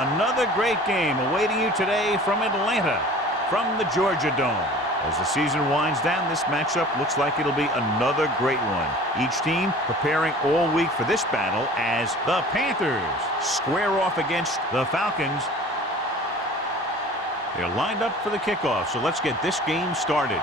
Another great game awaiting you today from Atlanta, from the Georgia Dome. As the season winds down, this matchup looks like it'll be another great one. Each team preparing all week for this battle as the Panthers square off against the Falcons. They're lined up for the kickoff, so let's get this game started.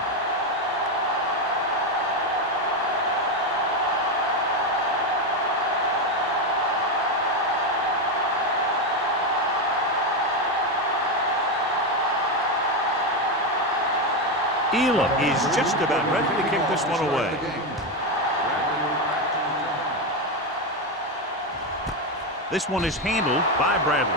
Elam is just about ready to kick this one away. This one is handled by Bradley.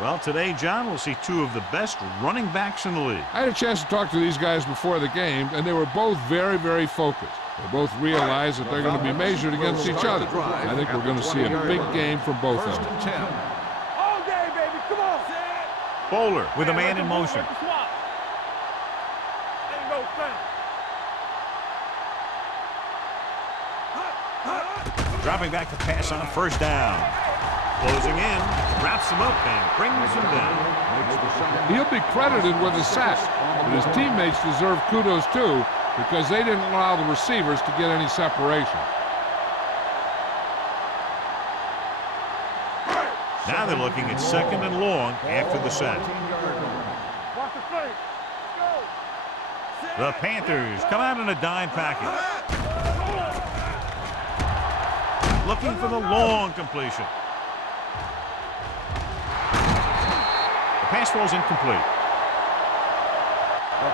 Well, today, John, we'll see two of the best running backs in the league. I had a chance to talk to these guys before the game, and they were both very, very focused. They both realize that they're going to be measured against each other. I think we're going to see a big game from both of them. Bowler with a man in motion. Dropping back to pass on first down. Closing in, wraps him up and brings him down. He'll be credited with a sack, but his teammates deserve kudos too because they didn't allow the receivers to get any separation. Now they're looking at second and long after the sack. The Panthers come out in a dime package. Looking for the long completion. The pass falls incomplete.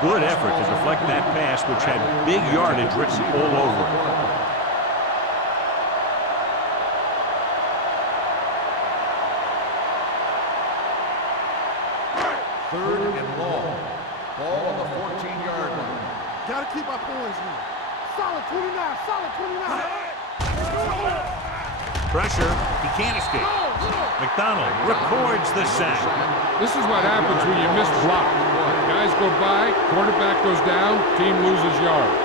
Good effort to deflect that pass, which had big yardage written all over it. Third and long. Ball on the 14-yard line. Gotta keep my points in. Solid 29, solid 29. Pressure, he can't escape. McDonald records the sack. This is what happens when you miss block. Guys go by, quarterback goes down, team loses yards.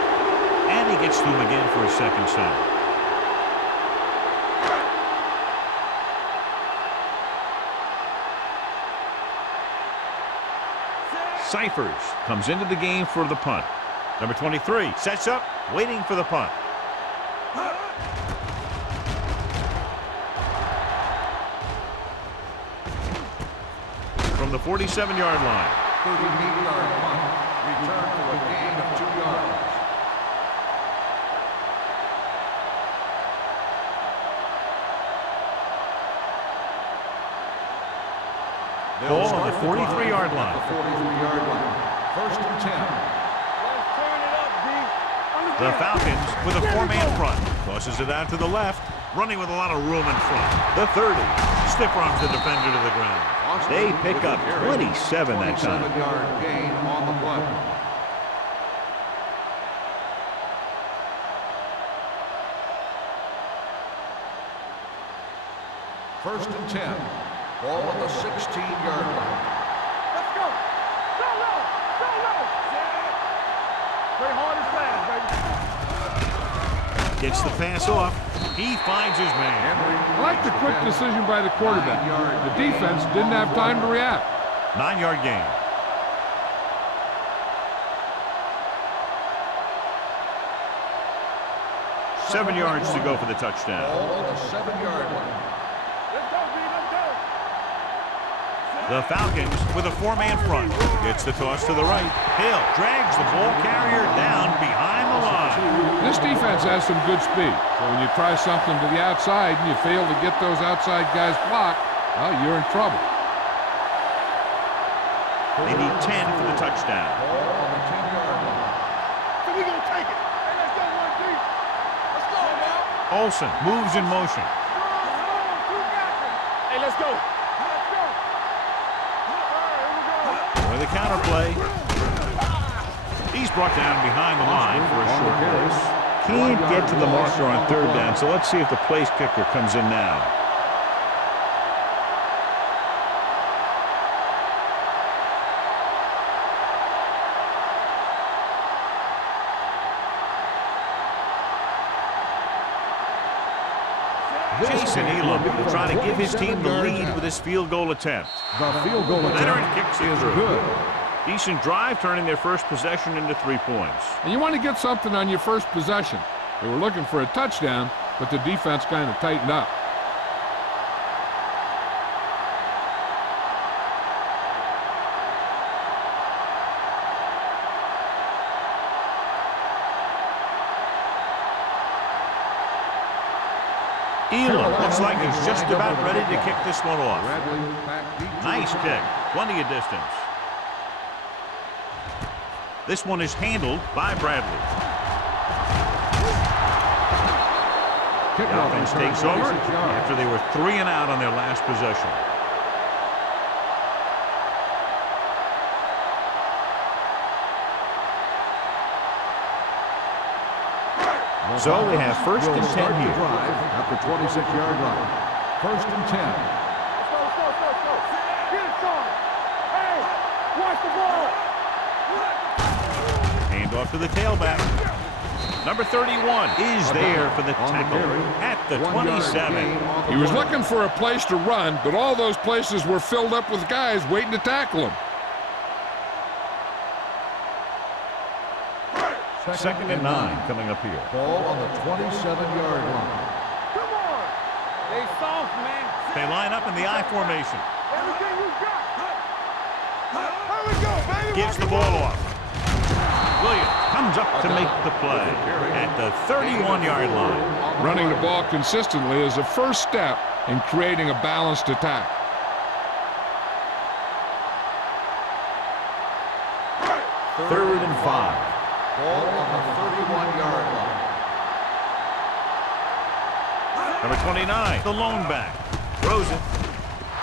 And he gets to him again for a second sack. Cyphers comes into the game for the punt. Number 23 sets up, waiting for the punt. From the 47-yard line. 38-yard punt. Return for a gain of 2 yards. Ball on the 43-yard line. The 43-yard line. First and 10. The Falcons with a four-man front. Tosses it out to the left, running with a lot of room in front. The 30 stiff arms the defender to the ground. They pick up 27 that time. 27-yard gain on the play. First and 10. Ball on the 16-yard line. Let's go. Go low. Go low. Play hard and fast, baby. Gets the pass off. He finds his man. I like the quick decision by the quarterback. The defense didn't have time to react. 9-yard gain. Seven yards to go for the touchdown. Ball on the 7-yard line. Let's go, B. Let's go. The Falcons with a four-man front. Gets the toss to the right. Hill drags the ball carrier down behind the line. This defense has some good speed. So when you try something to the outside and you fail to get those outside guys blocked, well, you're in trouble. They need 10 for the touchdown. Ball on the 10-yard line. So we gonna take it. Hey, let's go, 1 deep. Let's go, man. Olsen moves in motion. Hey, let's go. Let's go. For the counter play. He's brought down behind the line for a short pass. Can't get to the marker on third down, so let's see if the place kicker comes in now. Mason Elam will try to give his team the lead with his field goal attempt. The field goal Leonard attempt kicks it is through. good. Decent drive, turning their first possession into 3 points. And you want to get something on your first possession. They were looking for a touchdown, but the defense kind of tightened up. Elam looks like he's just about ready to kick this one off. Bradley back deep to Nice the kick, plenty of distance. This one is handled by Bradley. The Kickoff offense return, takes over 26 yards. after they were 3 and out on their last possession. So they have first and 10 Start the here. drive at the 26-yard line. First and 10. Let's go. Get it, son. Hey, watch the ball. Hand off to the tailback. Number 31 is there for the tackle at the 27. He was looking for a place to run, but all those places were filled up with guys waiting to tackle him. Second and 9 coming up here. Ball on the 27-yard line. Come on. They soft, man. They line up in the I formation. Everything you got. Here we go, baby. Gives the ball off. Williams comes up to make the play at the 31-yard line. Running the ball consistently is the first step in creating a balanced attack. Third and 5. Ball on the 31-yard line. Number 29, the lone back. Throws it.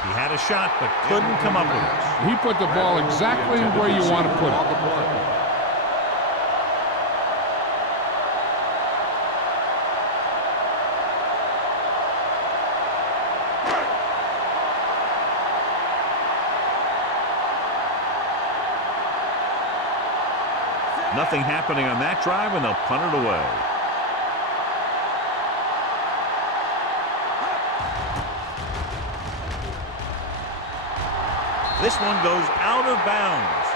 He had a shot, but couldn't come up with it. He put the ball exactly where you want to put On it. the play. Nothing happening on that drive, and they'll punt it away. This one goes out of bounds.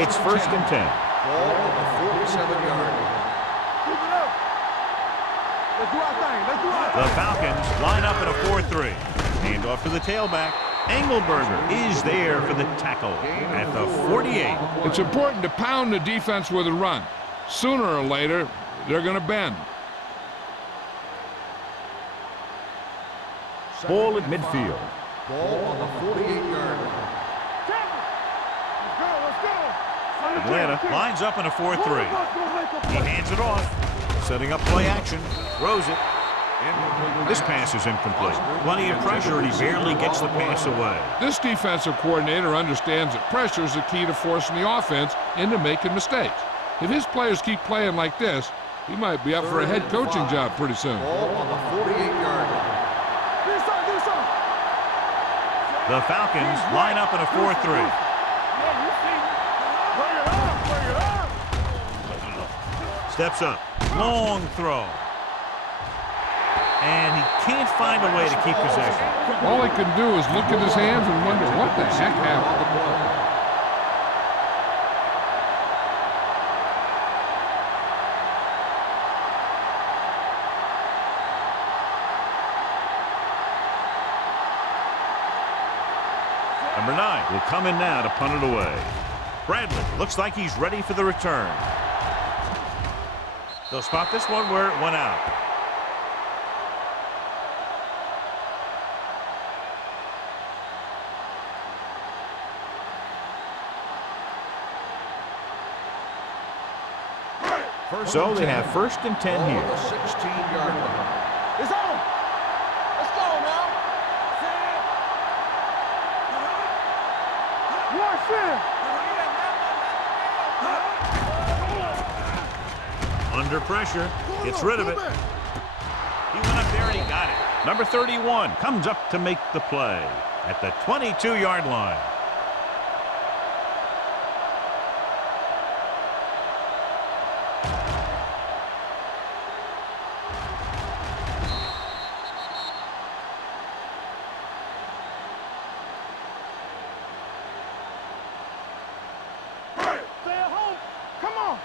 It's first and 10. Ball on the 47-yard line. Keep it up. Let's do our thing. The Falcons line up in a 4-3. Hand off to the tailback. Engelberger is there for the tackle at the 48. It's important to pound the defense with a run. Sooner or later, they're going to bend. Ball at midfield. Ball on the 48-yard line. Let's go. Atlanta lines up in a 4-3. He hands it off. Setting up play action. Throws it. This pass is incomplete. Plenty of pressure, and he barely gets the pass away. This defensive coordinator understands that pressure is the key to forcing the offense into making mistakes. If his players keep playing like this, he might be up for a head coaching job pretty soon. Ball on the 48-yard line. Do something. The Falcons line up in a 4-3. Yeah, you see. Bring it up. Steps up. Long throw. And he can't find a way to keep possession. All he can do is look at his hands and wonder what the heck happened. Number 9 will come in now to punt it away. Bradley looks like he's ready for the return. They'll spot this one where it went out. So they have first and 10 Ball here. on the 16-yard line. It's on. Let's go now. Watch it. Under pressure, gets rid of it. He went up there and he got it. Number 31 comes up to make the play at the 22-yard line. Stay at home. Come on.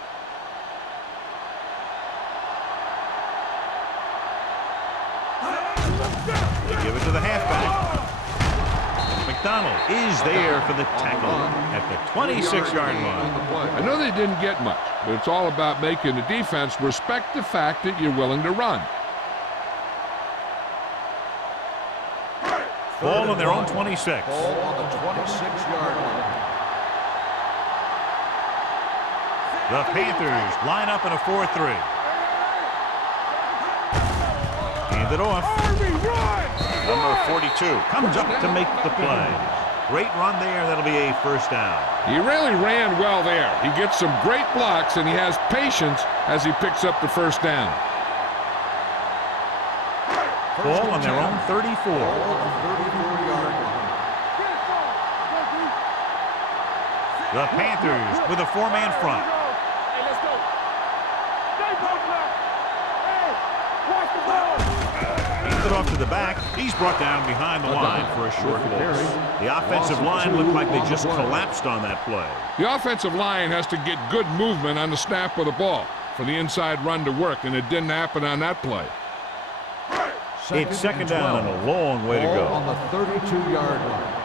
They give it to the halfback. McDonald is there for the tackle at the 26-yard line. I know they didn't get much, but it's all about making the defense respect the fact that you're willing to run. Ball on their own 26. Ball on the 26-yard line. The Panthers line up in a 4-3. Hand it off. Number 42 comes up to make the play. Great run there. That'll be a first down. He really ran well there. He gets some great blocks, and he has patience as he picks up the first down. Ball on their own 34. Ball on the 34-yard line. The Panthers with a 4-man front. Hey, let's go. Stay back now. Hey, watch the ball. Hands it off to the back. He's brought down behind the line for a short loss. The offensive line looked like they just collapsed on that play. The offensive line has to get good movement on the snap of the ball for the inside run to work, and it didn't happen on that play. It's second down and a long way to Ball go. on the 32-yard line.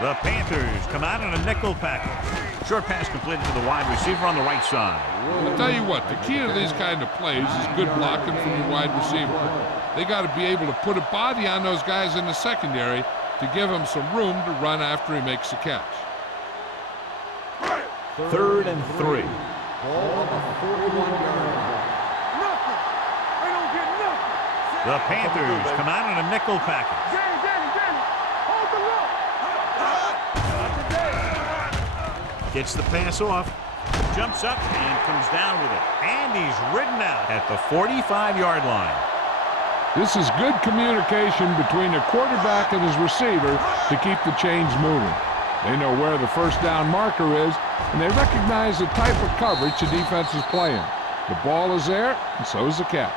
The Panthers come out in a nickel package. Short pass completed to the wide receiver on the right side. I'll tell you what, the key to these kind of plays is good blocking from the wide receiver. They got to be able to put a body on those guys in the secondary to give him some room to run after he makes the catch. 3rd and 3. Ball on the 41-yard line. Nothing. They don't get nothing. The Panthers come out in a nickel package. Danny. Hold the look. Gets the pass off. Jumps up and comes down with it. And he's ridden out at the 45-yard line. This is good communication between the quarterback and his receiver to keep the chains moving. They know where the first down marker is, and they recognize the type of coverage the defense is playing. The ball is there, and so is the catch.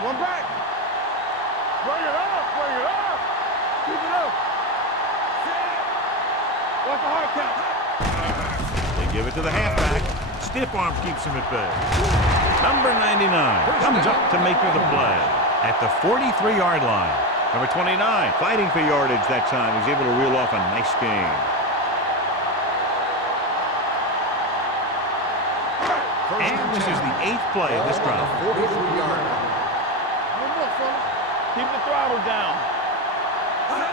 One back. Bring it up. Keep it up. What's the hard count? They give it to the halfback. Stiff arm keeps him at bay. Number 99 comes up to make the play at the 43-yard line. Number 29 fighting for yardage that time. He's able to reel off a nice gain. And this is the 8th play of this drive. 43-yard line. Keep the throttle down.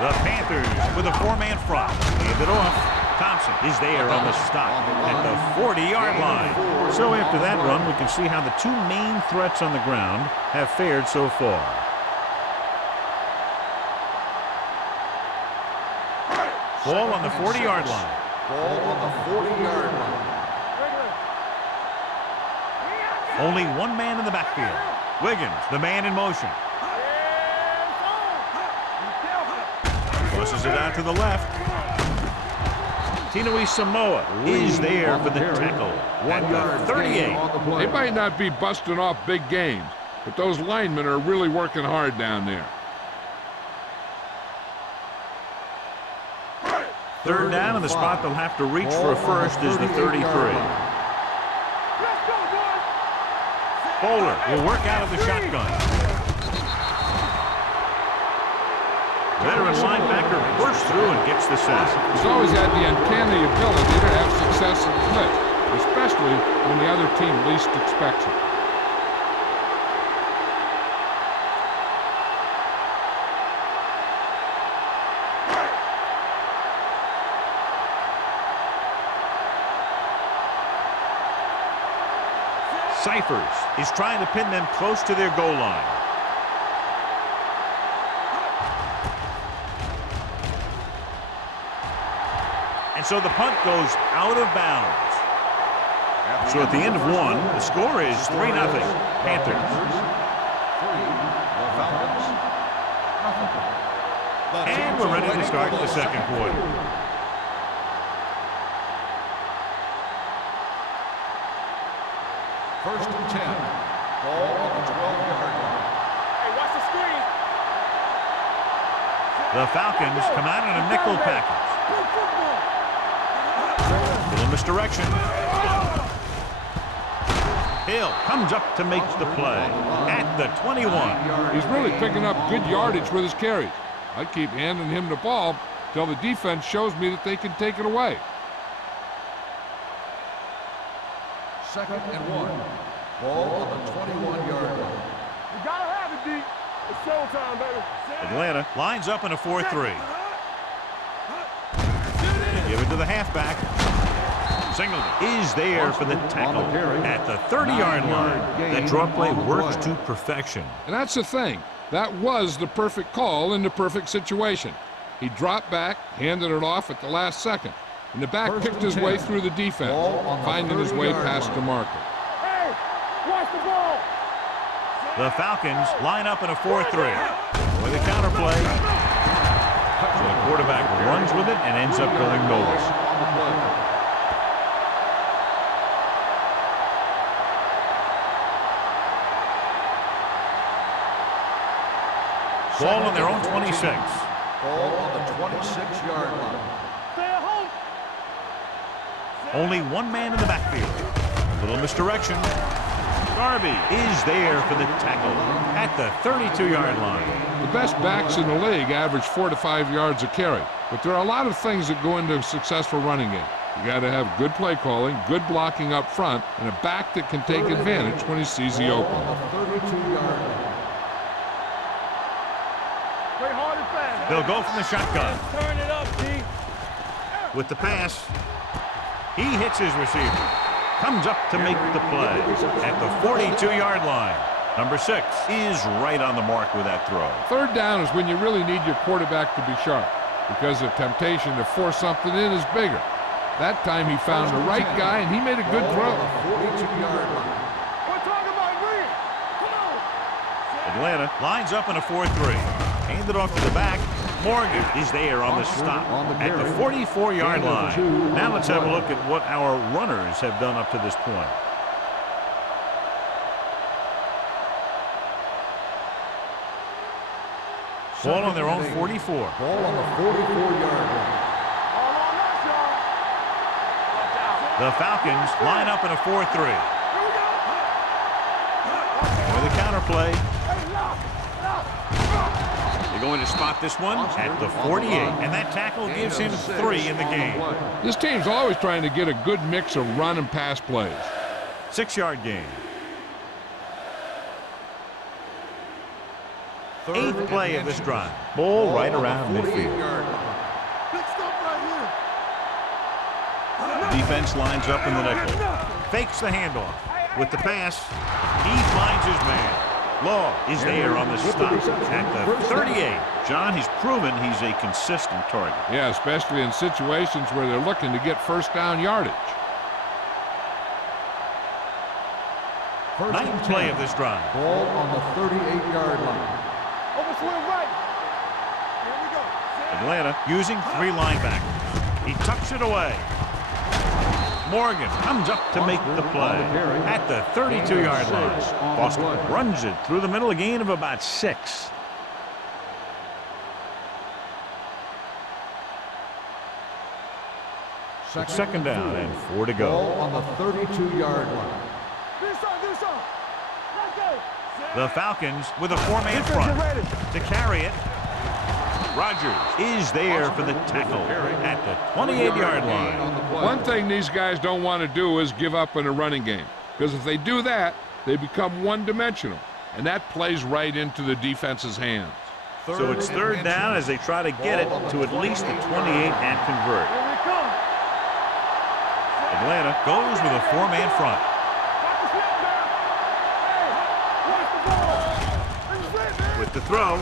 The Panthers with a 4-man front. Hand it off. Thompson is there on the stop at the 40-yard line. So after that run, we can see how the two main threats on the ground have fared so far. Ball on the 40-yard line. Ball on the 40-yard line. Only one man in the backfield. Wiggins, the man in motion. Tosses it out to the left. Tinui Samoa is there for the tackle at the 38. They might not be busting off big games, but those linemen are really working hard down there. 3rd down, and the spot they'll have to reach for a first is the 33. Bowler will work out of the shotgun. Veteran linebacker bursts through and gets the sack. He's always had the uncanny ability to have success in the blitz, especially when the other team least expects it. Cyphers is trying to pin them close to their goal line. And so the punt goes out of bounds. So at the end of one, the score is 3-0 Panthers. The Falcons, nothing. And we're ready to start the second quarter. First and 10. Ball on the 12-yard line. Hey, watch the screen. The Falcons come out in a nickel package. Little misdirection. Hill comes up to make the play at the 21. He's really picking up good yardage with his carries. I keep handing him the ball till the defense shows me that they can take it away. Second and 1. Ball on the 21-yard line. You gotta have it, D. It's showtime, baby. Atlanta lines up in a 4-3. Give it to the halfback. Singleton is there for the tackle at the 30-yard line. That draw play works to perfection. And that's the thing. That was the perfect call in the perfect situation. He dropped back, handed it off at the last second. And the back picked his way through the defense, finding his way past the marker. Hey, watch the ball. The Falcons line up in a 4-3. With a counterplay. So the quarterback runs with it and ends up going nowhere. Ball on their own 26. Ball on the 26-yard line. Stay at home. Only one man in the backfield. A little misdirection. Darby is there for the tackle at the 32-yard line. The best backs in the league average 4 to 5 yards a carry, but there are a lot of things that go into a successful running game. You got to have good play calling, good blocking up front, and a back that can take advantage when he sees the opening. 32-yard line. Play hard and fast. They'll go from the shotgun. Turn it up, D. With the pass, he hits his receiver. Comes up to make the play at the 42-yard line. Number 6 is right on the mark with that throw. Third down is when you really need your quarterback to be sharp, because the temptation to force something in is bigger. That time he found the right guy, and he made a good throw. 42-yard line. We're talking about green. Come on. Atlanta lines up in a 4-3. Handed off to the back. Morgan is there on the stop at the 44-yard line. Now let's have a look at what our runners have done up to this point. Ball on their own 44. Ball on the 44-yard line. All on us, y'all. Watch out. The Falcons line up in a 4-3. Here we go. With a counterplay. Hey, lock. They're going to spot this one at the 48. And that tackle gives him 3 in the game. This team's always trying to get a good mix of run and pass plays. 6-yard gain. 8th play of this drive. Ball right around midfield. Big stop right The defense lines up in the nickel. Fakes the handoff. With the pass, he finds his man. Law is there on the stop at the 38. John, he's proven he's a consistent target. Yeah, especially in situations where they're looking to get first down yardage. 9th play of this drive. Ball on the 38-yard line. Over swing right. Here we go. Atlanta using 3 linebackers. He tucks it away. Morgan comes up to make the play at the 32-yard line. Boston runs it through the middle, a gain of about 6. It's 2nd down and 4 to Ball go. on the 32-yard line. This on. Let's go. The Falcons with a 4-man front to carry it. Rogers is there for the tackle at the 28-yard line. One thing these guys don't want to do is give up in a running game, because if they do that, they become one-dimensional, and that plays right into the defense's hands. So it's 3rd down as they try to get it to at least the 28 and convert. Here we come. Atlanta goes with a 4-man front. Watch the snap now. Hey, watch the ball. This is it, man. With the throw.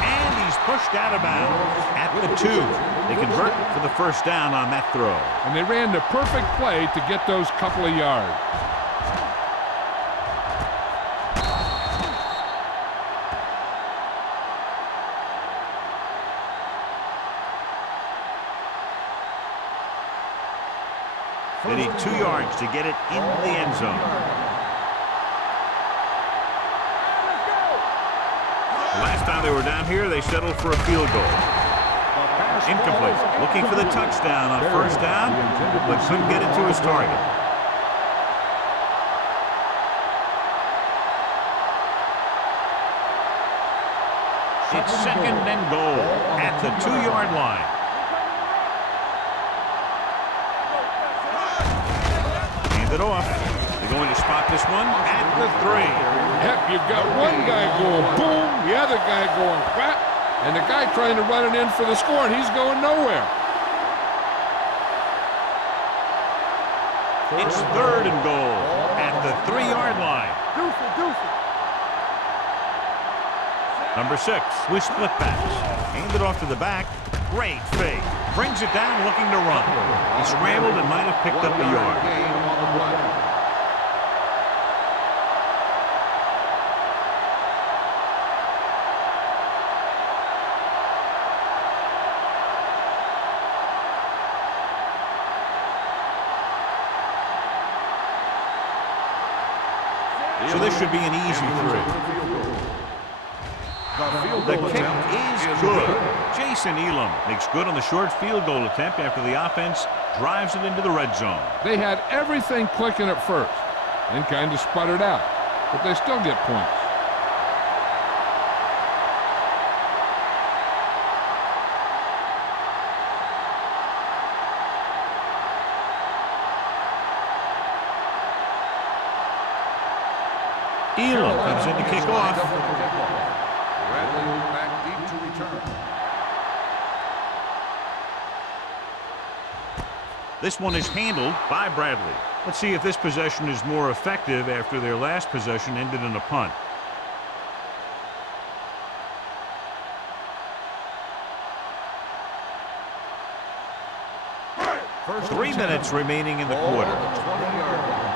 And he's pushed out of bounds at the 2. They convert for the first down on that throw. And they ran the perfect play to get those couple of yards. They need 2 yards to get it in the end zone. The last time they were down here, they settled for a field goal. Incomplete. Looking for the touchdown on first down, but couldn't get it to his target. It's second and goal at the 2-yard line. It off. They're going to spot this one at the 3. Heck, you've got one guy going boom, the other guy going whap, and the guy trying to run it in for the score, and he's going nowhere. It's third and goal at the 3-yard line. Number 6 with split backs. Hand it off to the back. Great fake. Brings it down looking to run. He scrambled and might have picked up a yard. So this should be an easy 3. The kick is good. Jason Elam makes good on the short field goal attempt after the offense drives it into the red zone. They had everything clicking at first and kind of sputtered out, but they still get points. Elam comes in to kick off. Bradley back deep to return. This one is handled by Bradley. Let's see if this possession is more effective after their last possession ended in a punt. First 3 minutes remaining in the quarter. 20-yard line.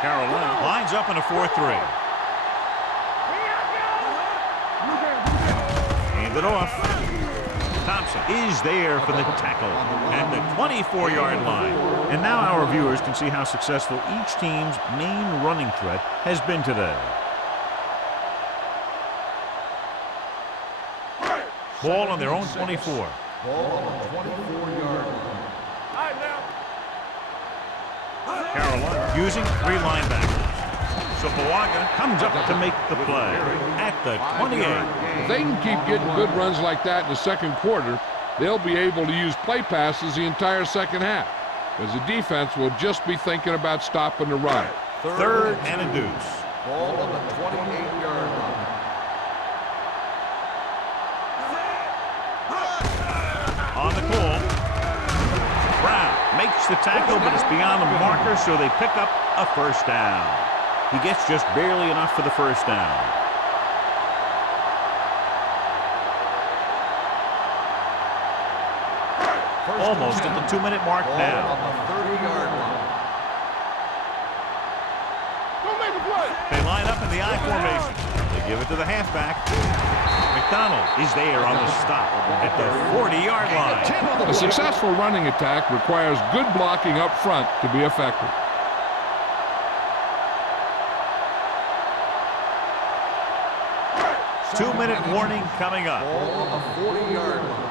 Carolina lines up in a 4-3. Hand it off. Thompson is there for the tackle at the 24-yard line. And now our viewers can see how successful each team's main running threat has been today. Ball on their own 24. Ball on the 24-yard line. Carolina using 3 linebackers. So Bawaga comes up to make the play at the 28. If they can keep getting good runs like that in the second quarter, they'll be able to use play passes the entire second half, because the defense will just be thinking about stopping the run. Third and a deuce. Ball on the 28-yard line. On the call. Brown makes the tackle, but it's beyond the marker, so they pick up a first down. He gets just barely enough for the first down. Almost at the 2-minute mark now. On the 30-yard line. They line up in the I formation. They give it to the halfback. McDonald is there on the stop at the 40-yard line. A successful running attack requires good blocking up front to be effective. Two-minute warning coming up. Ball on the 40-yard line.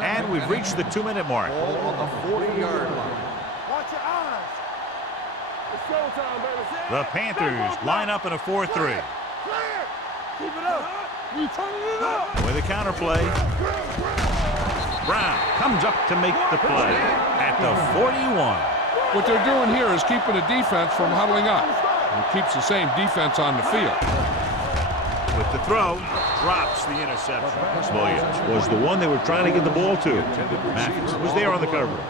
And we've reached the 2-minute mark. Ball on the 40-yard line. Watch your eyes. It's showtime, baby. The Panthers line up in a 4-3. Clear. Keep it up. We turning it up. With a counterplay. Brown comes up to make the play at the 41. What they're doing here is keeping the defense from huddling up. It keeps the same defense on the field. With the throw, drops the interception. Williams was the one they were trying to get the ball to. Mathis was there on the coverage.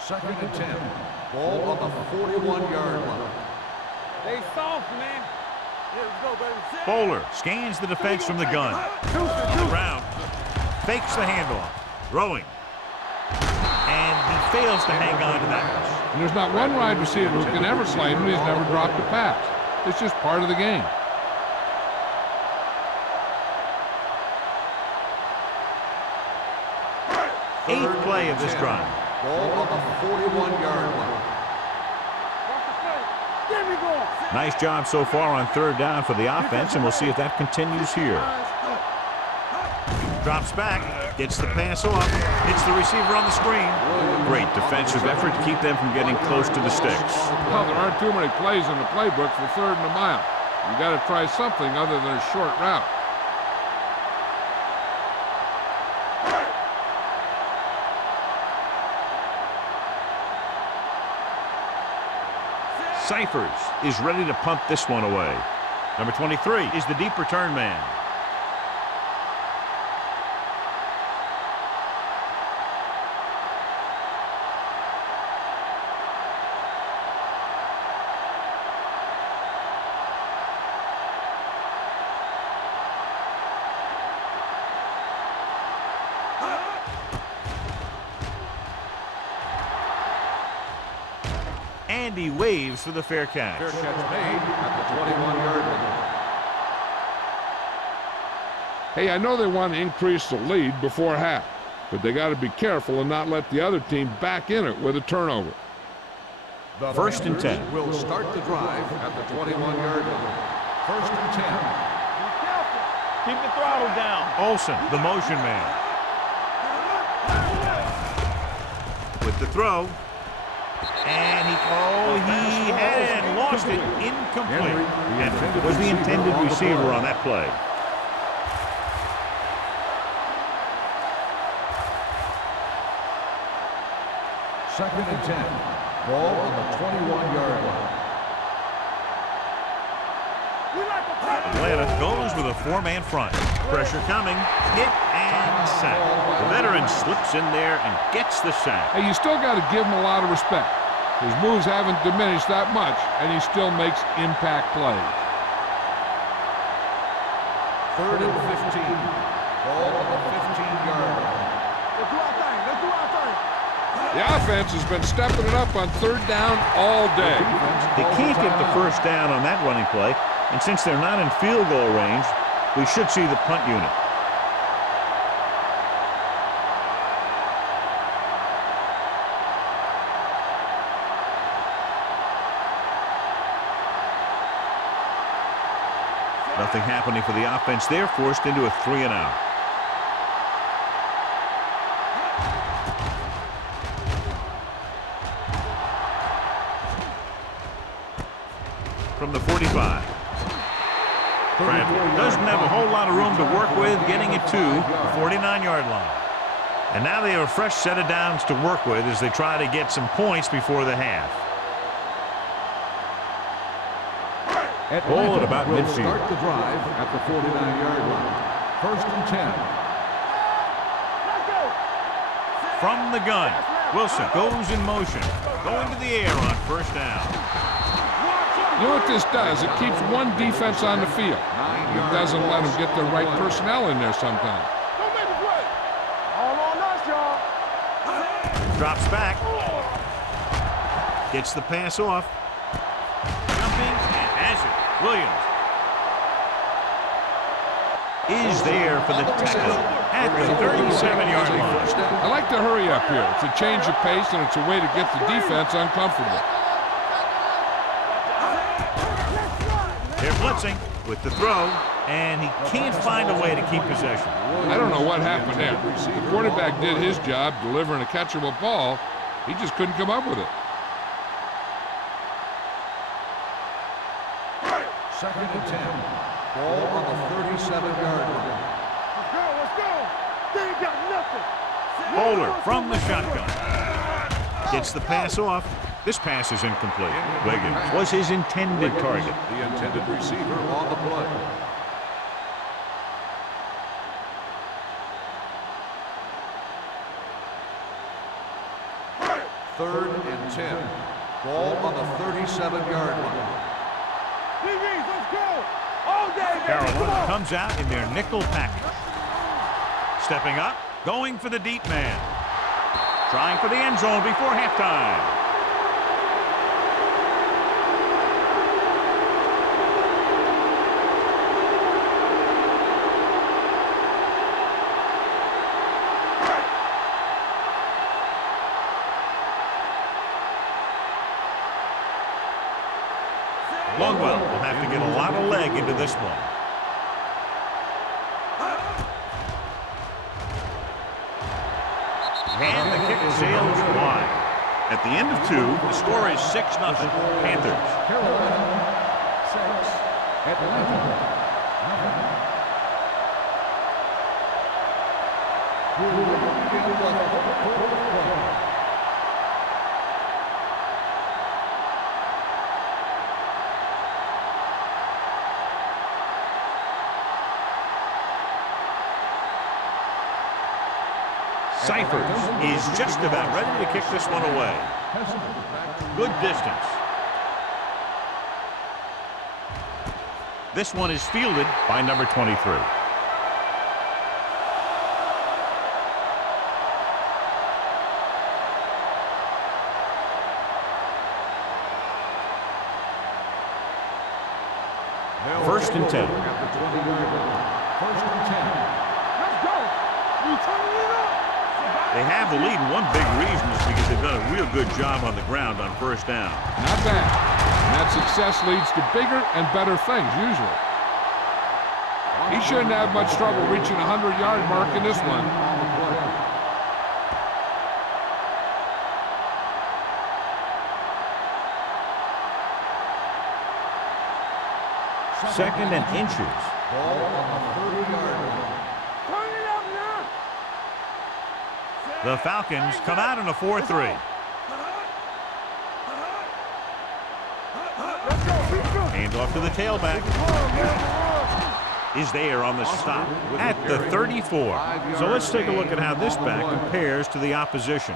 Second and 10. Ball on the 41-yard line. They soft, man. Here we go, baby. Bowler scans the defense from the gun. Round. Fakes the handoff. Throwing. And he fails to hang on to that one. And there's not one wide receiver who can ever claim that he's never dropped a pass. It's just part of the game. Eighth play of this drive. Ball on the 41-yard line. Nice job so far on third down for the offense, and we'll see if that continues here. Drops back, gets the pass off, hits the receiver on the screen. Great defensive effort to keep them from getting close to the sticks. Well, there aren't too many plays in the playbook for third and a mile. You got to try something other than a short route. Cyphers is ready to punt this one away. Number 23 is the deep return man. And he waves for the fair catch. Fair catch made at the 21-yard line. Hey, I know they want to increase the lead before half, but they got to be careful and not let the other team back in it with a turnover. The First and 10. Will start the drive at the 21-yard line. First and 10. Keep the throttle down. Olsen, the motion man. With the throw. And he had it and lost it. Incomplete. And was the intended receiver on that play. Second and 10. Ball on the 21-yard line. Atlanta goes with a four-man front. Pressure coming. Hit and sack. The veteran slips in there and gets the sack. Hey, you still got to give him a lot of respect. His moves haven't diminished that much, and he still makes impact plays. Third and 15. Ball on the 15-yard line. Let's do our thing. Let's do our thing. The offense has been stepping it up on third down all day. They can't get the first down on that running play, and since they're not in field goal range, we should see the punt unit. Nothing happening for the offense. They're forced into a 3-and-out. From the 45. Bradley doesn't have a whole lot of room to work with, getting it to the 49-yard line. And now they have a fresh set of downs to work with as they try to get some points before the half. Ball at about midfield. Start the drive at the 49-yard line. First and 10. From the gun, Wilson goes in motion, going to the air on first down. You know what this does? It keeps one defense on the field. It doesn't let them get the right personnel in there sometimes. Don't make a play. All on us, y'all. Drops back. Gets the pass off. Jumping and has it. Williams is there for the tackle at the 37-yard line. I like to hurry up here. It's a change of pace, and it's a way to get the defense uncomfortable. They're blitzing with the throw, and he can't find a way to keep possession. I don't know what happened there. The quarterback did his job delivering a catchable ball. He just couldn't come up with it. Second and 10. Ball on the 37-yard line. Let's go. Let's go. They ain't got nothing. Bowler from the shotgun. Gets the pass off. This pass is incomplete. Wiggins was his intended target. The intended receiver on the play. Third and 10. Ball on the 37-yard line. DBs, let's go. All day, baby. Carolina comes out in their nickel package. Stepping up, going for the deep man. Trying for the end zone before halftime. Longwell will have to get a lot of leg into this one. And the kick sails wide. At the end of 2, the score is 6-0. Panthers. Carolina 6, Atlanta 0. Cyphers is just about ready to kick this one away. Good distance. This one is fielded by number 23. First and 10. First and 10. Let's go. We turning it up. They have the lead, and one big reason is because they've done a real good job on the ground on first down. Not bad. And that success leads to bigger and better things, usually. He shouldn't have much trouble reaching a 100-yard mark in this one. Second and inches. Ball on the 30-yard line. Turn it up now. The Falcons come out in a 4-3. Let's go. Keep going. Hand off to the tailback. Is there on the stop at the 34. So let's take a look at how this back compares to the opposition.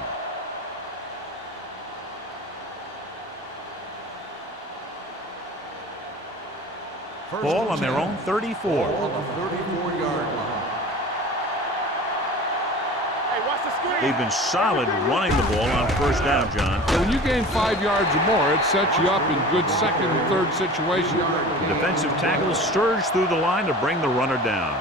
Ball on their own 34. Ball on the 34-yard line. Hey, watch the screen. They've been solid running the ball on first down, John. When you gain 5 yards or more, it sets you up in good second and third situations. The defensive tackles surge through the line to bring the runner down.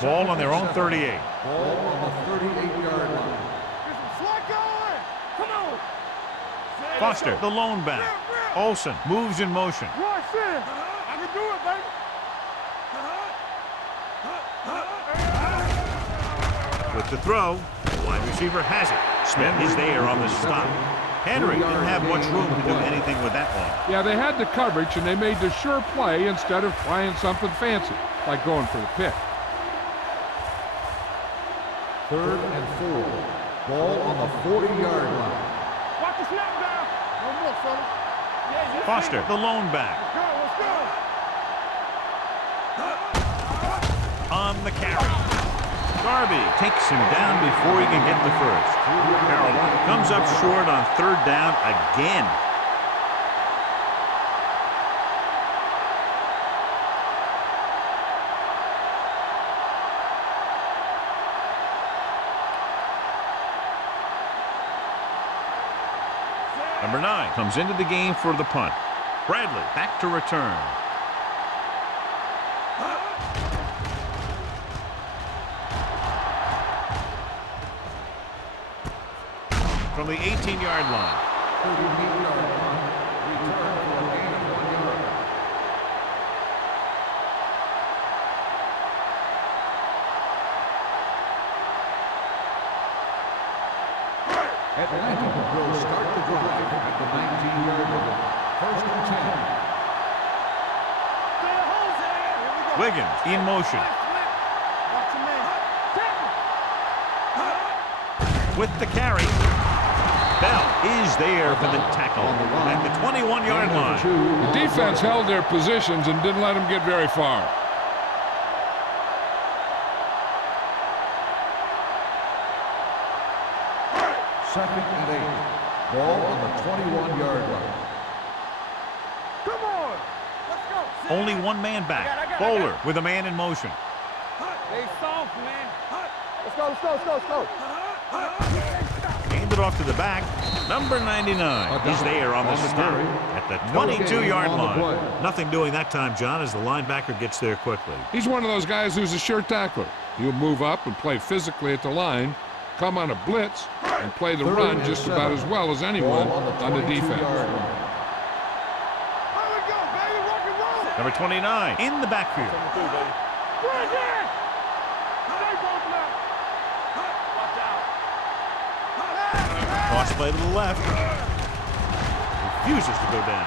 Ball on their own 38. Ball on the 38-yard line. Get some slack going. Come on. Foster, the lone back. Olsen moves in motion. Rush in. I can do it, baby. With the throw, the wide receiver has it. Smith is there on the stop. Henry didn't have much room to do anything with that one. Yeah, they had the coverage, and they made the sure play instead of trying something fancy, like going for the pick. Third and 4. Ball on the 40-yard line. Watch the snap down. No more, fella. Yeah, Foster, the lone back. Let's go. On the carry. Darby takes him down before he can get the first. Carolina comes up short on third down again. Number 9 comes into the game for the punt. Bradley back to return. From the 18-yard line. 38-yard punt. Return for a gain of 1 yard. Atlanta will start the drive at the 19-yard line. First and 10. Wiggins in motion. with the carry. Bell is there for the tackle at the 21-yard line. The defense held their positions and didn't let them get very far. Second and 8. Ball on the 21-yard line. Come on. Let's go. Only one man back. Bowler with a man in motion. Stay soft, man. Let's go, let's go, let's go, let's go. Handed off to the back. Number 99 is there on the stop at the 22-yard line. Nothing doing that time, John, as the linebacker gets there quickly. He's one of those guys who's a sure tackler. He'll move up and play physically at the line, come on a blitz, and play the run just about as well as anyone on the defense. Number 29 in the backfield. Cross play to the left. Refuses to go down.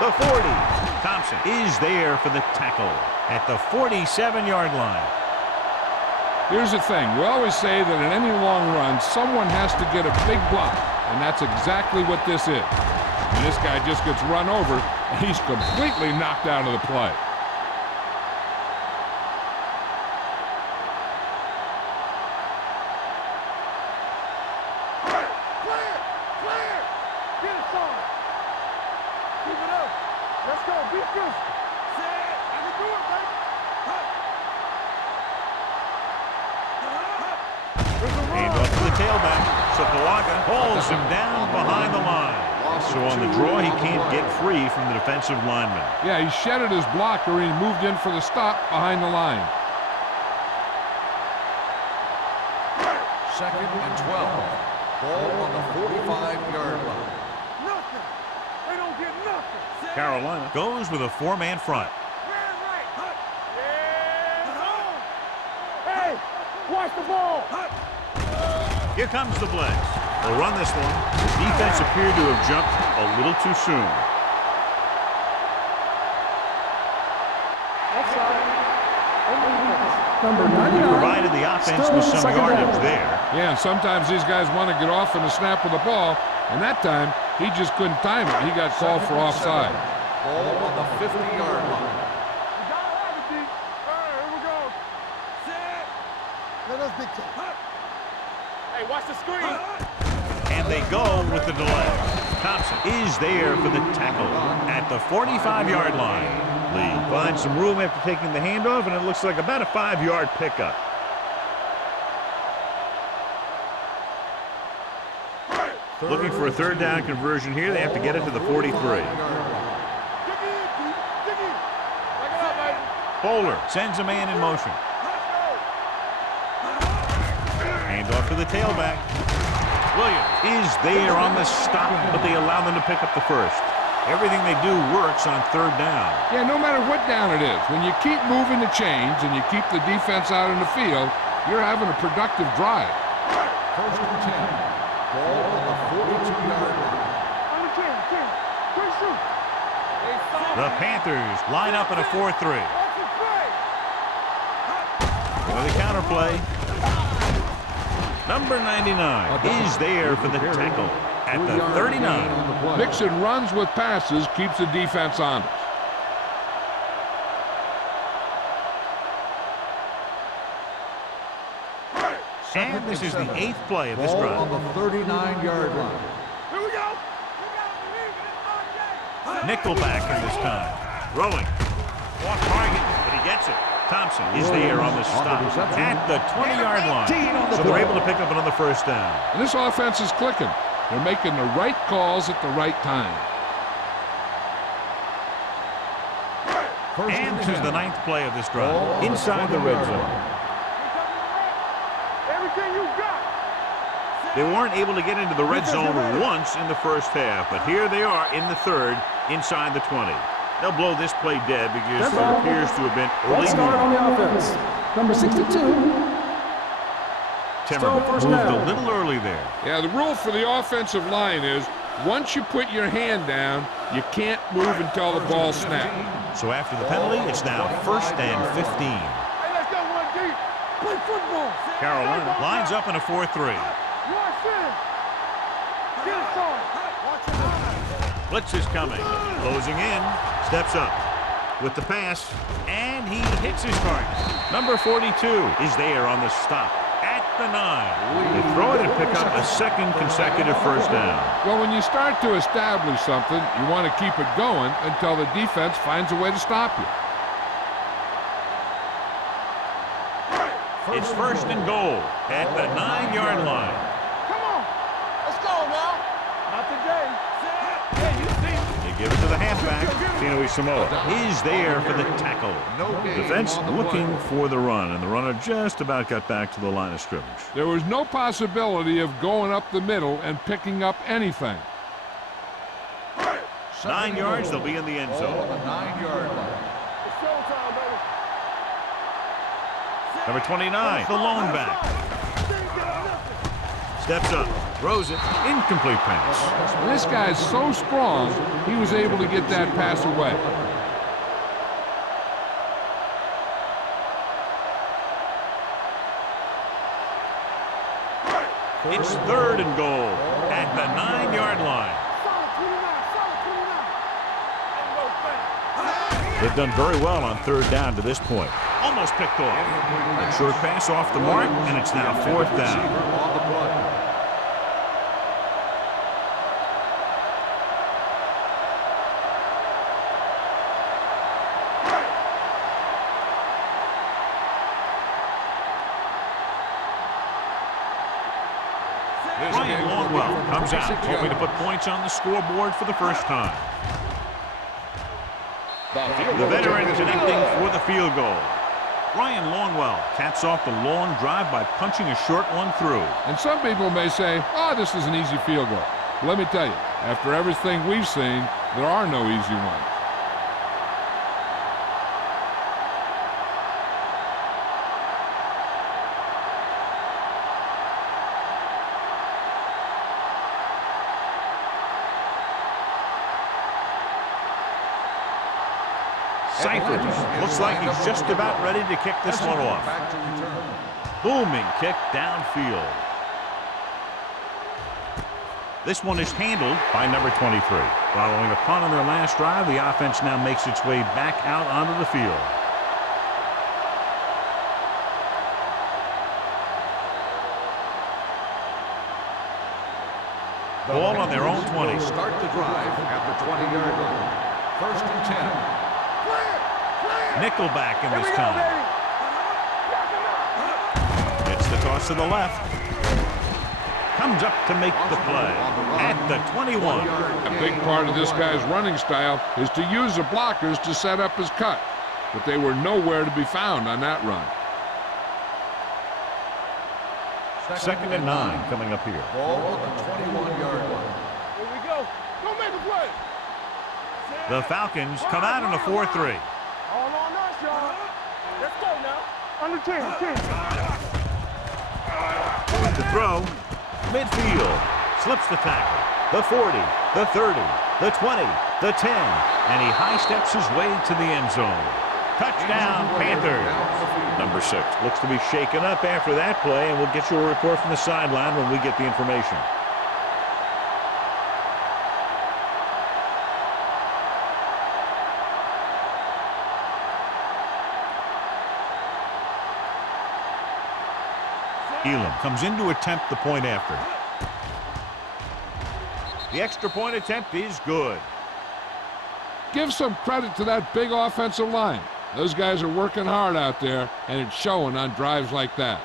The 40. Thompson is there for the tackle at the 47-yard line. Here's the thing. We always say that in any long run, someone has to get a big block, and that's exactly what this is. And this guy just gets run over, and he's completely knocked out of the play. Pulls him down behind the line. So on the draw, he can't get free from the defensive lineman. Yeah, he shedded his blocker and he moved in for the stop behind the line. Second and 12. Ball on the 45-yard line. Nothing. They don't get nothing. Carolina goes with a four-man front. Hey, watch the ball. Here comes the blitz. They'll run this one. The defense appeared to have jumped a little too soon. Number He 99. provided the offense with some yardage there. Yeah, and sometimes these guys want to get off in the snap of the ball, and that time he just couldn't time it. He got called for offside. Ball on the 50-yard line. We got to have it, D. All right, here we go. Set. Let us dictate. Hey, watch the screen. And they go with the delay. Thompson is there for the tackle at the 45-yard line. Lee finds some room after taking the handoff, and it looks like about a 5-yard pickup. Looking for a third down conversion here. They have to get it to the 43. Bowler sends a man in motion. Hand off to the tailback. Williams is there on the stop, but they allow them to pick up the first. Everything they do works on third down. Yeah, no matter what down it is, when you keep moving the chains and you keep the defense out in the field, you're having a productive drive. First and 10. Ball on the 42-yard line. The Panthers line up in a 4-3. With a counter play. Number 99 is there for the tackle at the 39. Mixing runs with passes keeps the defense honest. And this is the 8th play of this Ball drive. on the 39-yard line. Here we go. Nickelback in this time. Rolling. Off target, but he gets it. Thompson is there on the stop at the 20-yard line. So they're able to pick up another first down. And this offense is clicking. They're making the right calls at the right time. And this is the 9th play of this drive. Inside the red zone. Everything you got. They weren't able to get into the red zone once in the first half, but here they are in the third, inside the 20. They'll blow this play dead because there appears to have been early Start on movement. the offense. Number 62. Timmerman moved a little early there. Yeah, the rule for the offensive line is once you put your hand down, you can't move until the ball snaps. So after the penalty, it's now 1st and 15. Hey, let's go, 1D. Play football. Carolina lines up in a 4-3. Blitz is coming. Closing in. Steps up with the pass. And he hits his target. Number 42 is there on the stop at the 9. They throw it and pick up a second consecutive first down. Well, when you start to establish something, you want to keep it going until the defense finds a way to stop you. It's first and goal at the 9-yard line. Come on. Let's go now. Not today. They give it to the halfback. Tino Samoa is there for the tackle. Defense looking for the run, and the runner just about got back to the line of scrimmage. There was no possibility of going up the middle and picking up anything. 9 yards, they'll be in the end zone. Ball on the 9-yard line. It's showtime, baby. Number 29, the lone back. Steps up, throws it, incomplete pass. This guy's so strong, he was able to get that pass away. It's third and goal at the 9-yard line. They've done very well on third down to this point. Almost picked off. A short pass off the mark, and it's now fourth down. On the play. Ryan Longwell comes out, hoping to put points on the scoreboard for the first time. The veteran connecting for the field goal. Ryan Longwell caps off the long drive by punching a short one through. And some people may say, oh, this is an easy field goal. Let me tell you, after everything we've seen, there are no easy ones. Cyphers looks like he's just about ready to kick this one off. Back to return. Booming kick downfield. This one is handled by number 23. Following a punt on their last drive, the offense now makes its way back out onto the field. Ball on their own 20. Start the drive at the 20-yard line. First and 10. Nickelback in this time. It's the toss to the left. Comes up to make the play at the 21. A big part of this guy's running style is to use the blockers to set up his cut, but they were nowhere to be found on that run. Second and 9 coming up here. Ball on the 21-yard line. Here we go. Go make a play. The Falcons come out in a 4-3. All on us, y'all. Let's go now. Under 10. The throw, midfield, slips the tackle. The 40, the 30, the 20, the 10, and he high steps his way to the end zone. Touchdown, Panthers. Number 6 looks to be shaken up after that play, and we'll get you a report from the sideline when we get the information. Elam comes in to attempt the point after. The extra point attempt is good. Give some credit to that big offensive line. Those guys are working hard out there, and it's showing on drives like that.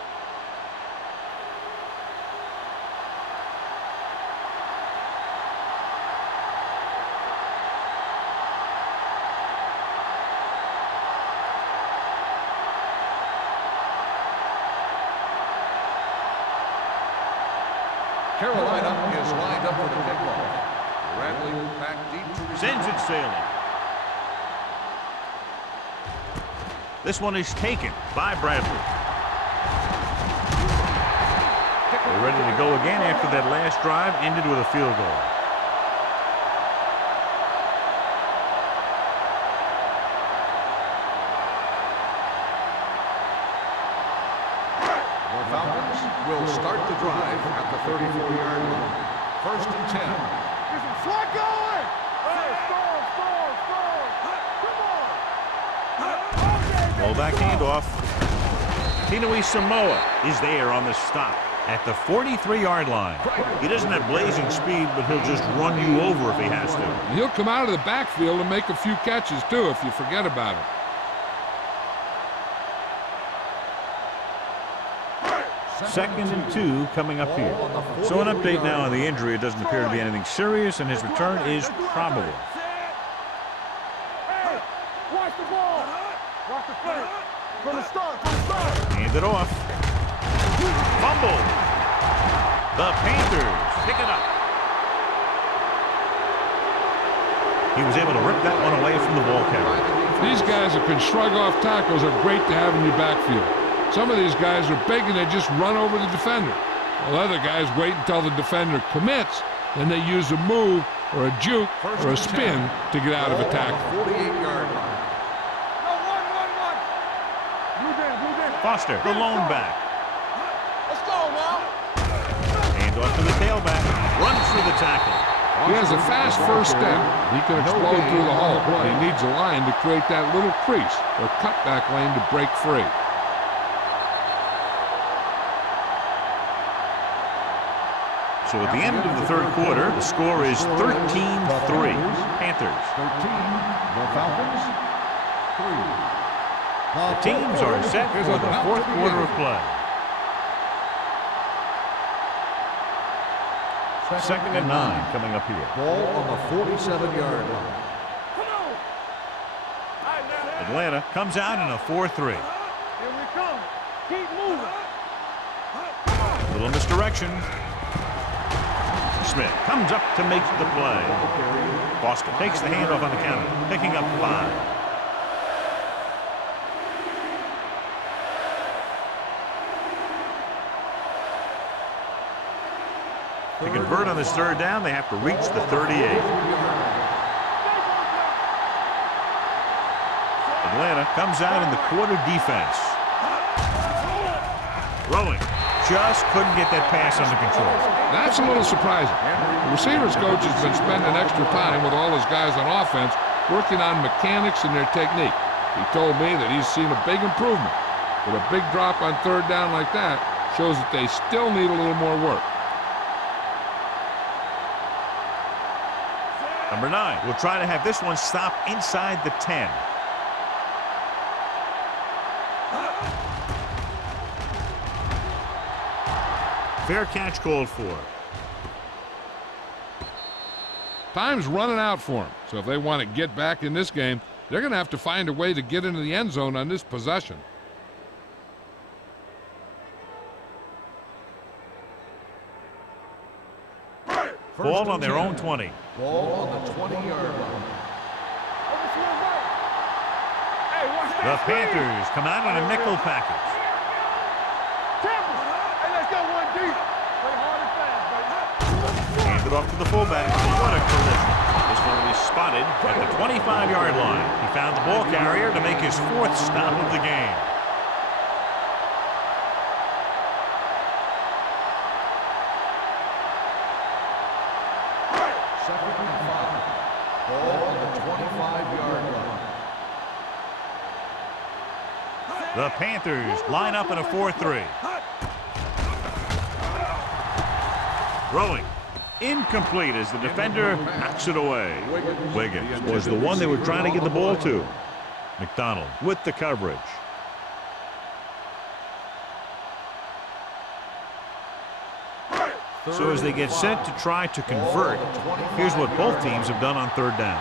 Carolina is lined up for the kickoff. Bradley back deep to receive. Sends it sailing. This one is taken by Bradley. They're ready to go again after that last drive ended with a field goal. will start the drive at the 34-yard line. 1st and 10. Get some swag going! Hey, score! Come on! Ball back handoff. Tinui Samoa is there on the stop at the 43-yard line. He doesn't have blazing speed, but he'll just run you over if he has to. He'll come out of the backfield and make a few catches, too, if you forget about it. Second and 2 coming up here. So an update now on the injury. It doesn't appear to be anything serious, and his return is probable. Hey, watch the ball! Watch the play! From the start! Hand it off. Fumble. The Panthers pick it up. He was able to rip that one away from the ball carrier. These guys that can shrug off tackles are great to have in your backfield. Some of these guys are big and they just run over the defender. While other guys wait until the defender commits, then they use a move or a juke or a spin to get out of a tackle. 48-yard line. Foster, the lone back. Let's go now! Hand off to the tailback. Runs through the tackle. He has a fast first step. He can explode through the hole. He needs a line to create that little crease or cutback lane to break free. So at the end of the third quarter, the score is 13-3. Panthers. 13, the Falcons. 3. The teams are set for the fourth quarter of play. Second and 9 coming up here. Ball on the 47-yard line. Atlanta comes out in a 4-3. Here we come. Keep moving. Little misdirection. Smith comes up to make the play. Foster takes the handoff on the counter, picking up 5. To convert on this third down, they have to reach the 38. Atlanta comes out in the quarter defense. Throwing. Just couldn't get that pass under control. That's a little surprising. The receivers coach has been spending extra time with all his guys on offense working on mechanics and their technique. He told me that he's seen a big improvement. But a big drop on third down like that shows that they still need a little more work. Number 9 will try to have this one stop inside the 10. Fair catch called for. Time's running out for them, so if they want to get back in this game, they're going to have to find a way to get into the end zone on this possession. Ball on their own 20. Ball on the 20-yard line. The Panthers come out in a nickel package. Hey, let's go one deep. Play hard and fast, baby. Hand it off to the fullback. What a collision. This one will be spotted at the 25-yard line. He found the ball carrier to make his 4th stop of the game. Second and 5. Ball on the 25-yard line. The Panthers line up in a 4-3. Throwing. Incomplete as the defender knocks it away. Wiggins was the one they were trying to get the ball to. McDonald with the coverage. So as they get set to try to convert, here's what both teams have done on third down.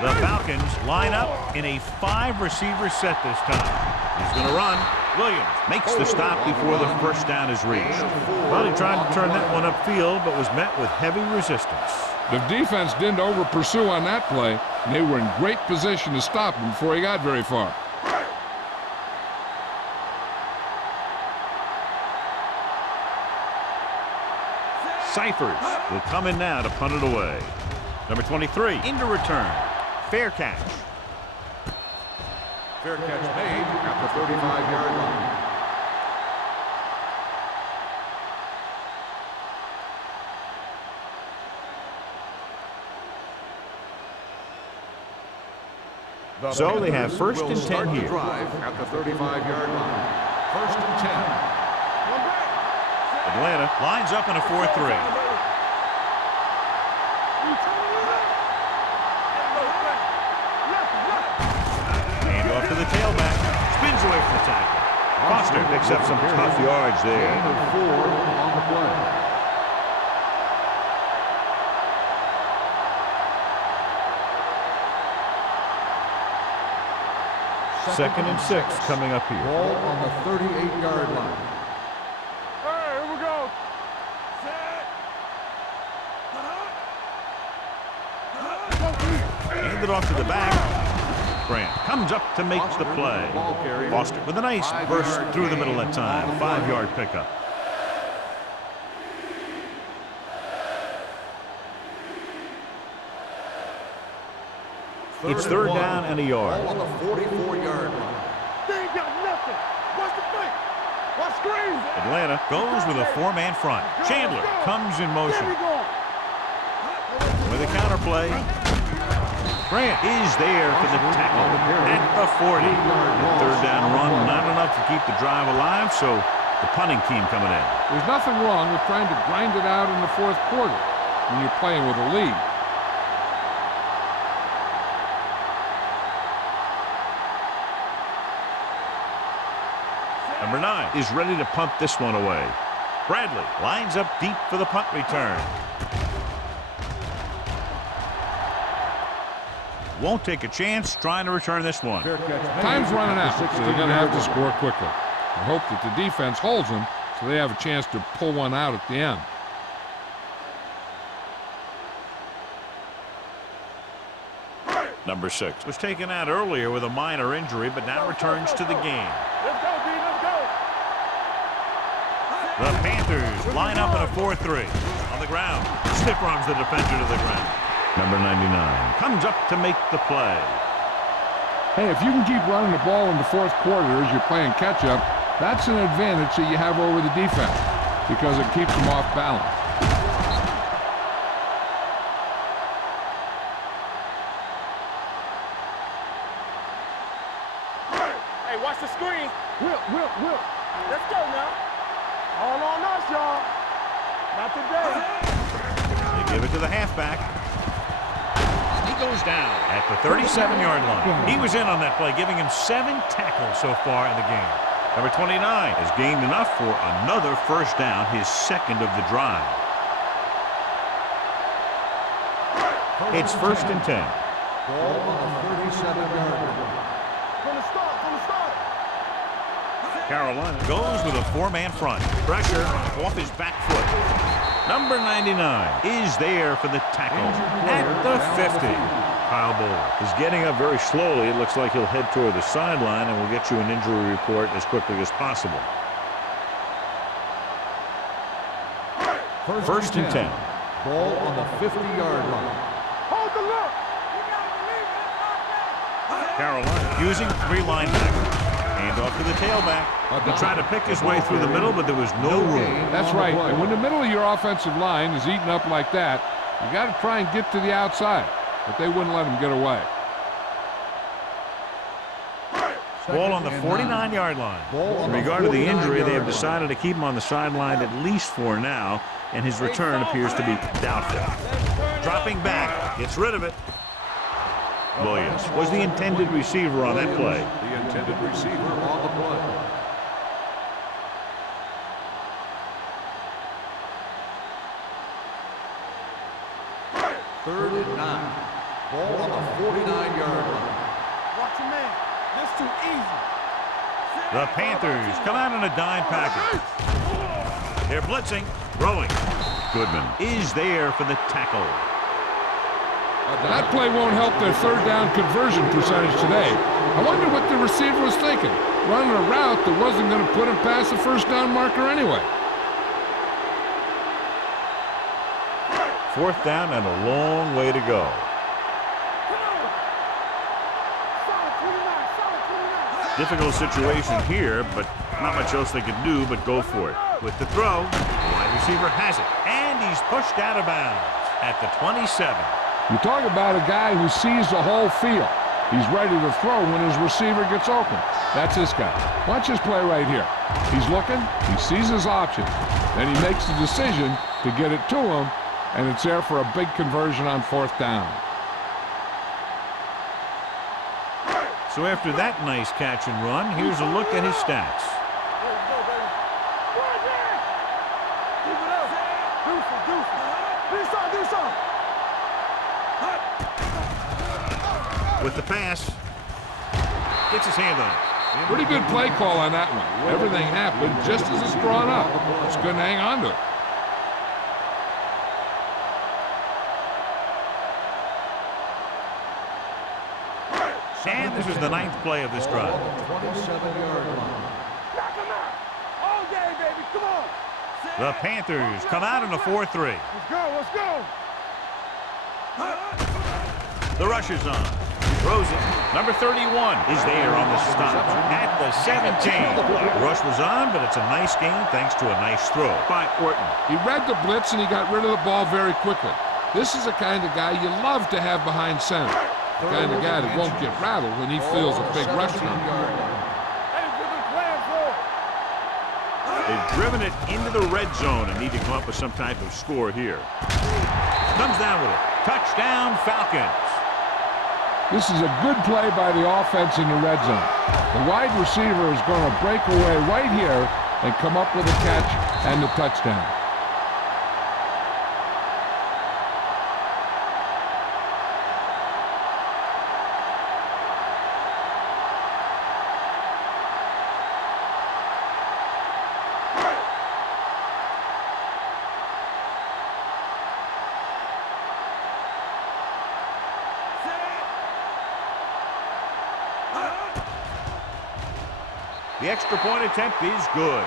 The Falcons line up in a 5-receiver set this time. He's going to run. Williams makes the stop before the first down is reached. Well, he tried to turn that one upfield, but was met with heavy resistance. The defense didn't over-pursue on that play, and they were in great position to stop him before he got very far. Cyphers will come in now to punt it away. Number 23 into return. Fair catch. Fair catch made at the 35-yard line. So they have first will and start 10 the here. drive at the 35-yard line. First and 10. Atlanta lines up in a 4-3. Hand off to the tailback. Spins away from the tackle. Foster picks up some tough yards there. Gain of 4 on the play. Second and 6 coming up here. Ball on the 38-yard line. Hey, here we go. Handed off to the back. Grant comes up to make the play. Foster with a nice burst through the middle that time. 5-yard pickup. It's third down and a yard. Ball on the 44-yard line. They ain't got nothing. Watch the fake. Watch screen. Atlanta goes with a 4-man front. Chandler comes in motion. There we go. With a counterplay. Grant is there for the tackle at the 40. The third down run, not enough to keep the drive alive, so the punting team coming in. There's nothing wrong with trying to grind it out in the fourth quarter when you're playing with a lead. Number 9 is ready to punt this one away. Bradley lines up deep for the punt return. Won't take a chance trying to return this one. Time's running out, so they're going to have to score quickly. I hope that the defense holds them so they have a chance to pull one out at the end. Number 6 was taken out earlier with a minor injury, but now returns to the game. Let's go, B. Let's go. The Panthers line up in a 4-3. On the ground, stiff arms the defender to the ground. Number 99 comes up to make the play. Hey, if you can keep running the ball in the fourth quarter as you're playing catch-up, that's an advantage that you have over the defense because it keeps them off balance. Hey, watch the screen. Will. Let's go now. All on us, y'all. Not today. They give it to the halfback. He goes down at the 37-yard line. He was in on that play, giving him 7 tackles so far in the game. Number 29 has gained enough for another first down, his second of the drive. It's first and 10. Ball on the 37-yard line. From the start. Carolina goes with a 4-man front. Pressure off his back foot. Number 99 is there for the tackle at the 50. Kyle Bowler is getting up very slowly. It looks like he'll head toward the sideline, and we'll get you an injury report as quickly as possible. First and 10. Ball on the 50-yard line. Hold the look. Carolina using 3 linebackers. Hand off to the tailback. He tried to pick his way through the middle, but there was no room. That's right. And when the middle of your offensive line is eaten up like that, you got to try and get to the outside. But they wouldn't let him get away. Ball on the 49-yard line. In regard to the injury, they have decided to keep him on the sideline at least for now, and his return appears to be doubtful. Dropping back, gets rid of it. Williams was the intended receiver on that play. The intended receiver on the play. Third and 9. Ball on the 49-yard line. Watch your man. This too easy. The Panthers come out in a dime package. They're blitzing, throwing. Goodman is there for the tackle. That play won't help their third down conversion percentage today. I wonder what the receiver was thinking, running a route that wasn't going to put him past the first down marker anyway. Fourth down and a long way to go. Difficult situation here, but not much else they can do but go for it. With the throw, the wide receiver has it, and he's pushed out of bounds at the 27. You talk about a guy who sees the whole field. He's ready to throw when his receiver gets open. That's this guy. Watch his play right here. He's looking, he sees his option, then he makes the decision to get it to him, and it's there for a big conversion on 4th down. So after that nice catch and run, here's a look at his stats. With the pass, gets his hand on it. Pretty good play call on that one. Everything happened just as it's drawn up. Just couldn't hang on to it. And this is the 9th play of this drive. 27-yard line. Knock him out. All day, baby. Come on. The Panthers come out in a 4-3. Let's go. Let's go. The rush is on. Throws it. Number 31 is there on the stop at the 17. The rush was on, but it's a nice gain thanks to a nice throw by Orton. He read the blitz and he got rid of the ball very quickly. This is the kind of guy you love to have behind center. The kind of guy that won't get rattled when he feels a big rush coming. They've driven it into the red zone and need to come up with some type of score here. Comes down with it. Touchdown, Falcons. This is a good play by the offense in the red zone. The wide receiver is going to break away right here and come up with a catch and the touchdown. The extra point attempt is good.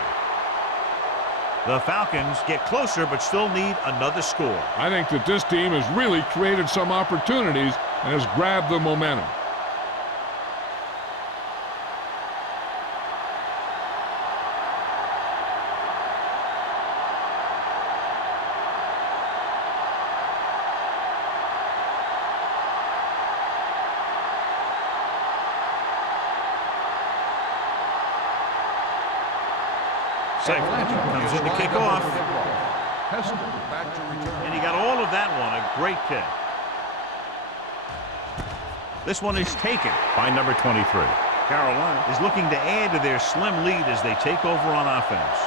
The Falcons get closer but still need another score. I think that this team has really created some opportunities and has grabbed the momentum. Second comes in to kick off. Back to return. And he got all of that one. A great kick. This one is taken by number 23. Carolina is looking to add to their slim lead as they take over on offense.